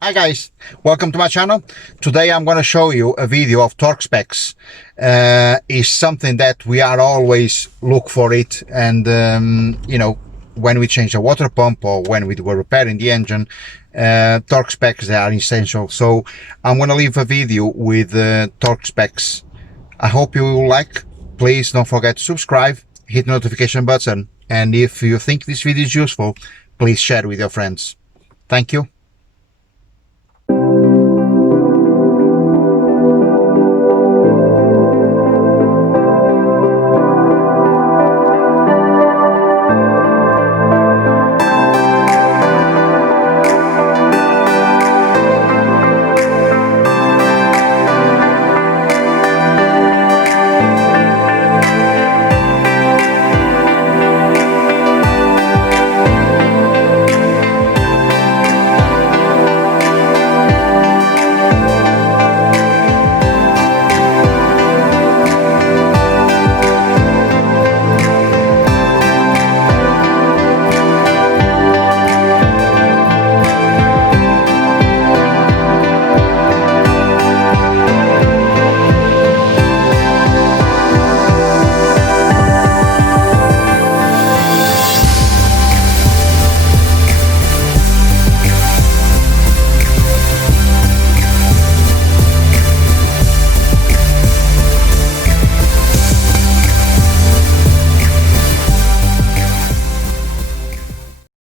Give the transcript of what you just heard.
Hi guys, welcome to my channel. Today I'm going to show you a video of torque specs. Is something that we are always look for it, and when we change a water pump or when we were repairing the engine, torque specs, they are essential. So I'm going to leave a video with torque specs. I hope you will like. Please don't forget to subscribe, hit the notification button, and if you think this video is useful, please share with your friends. Thank you.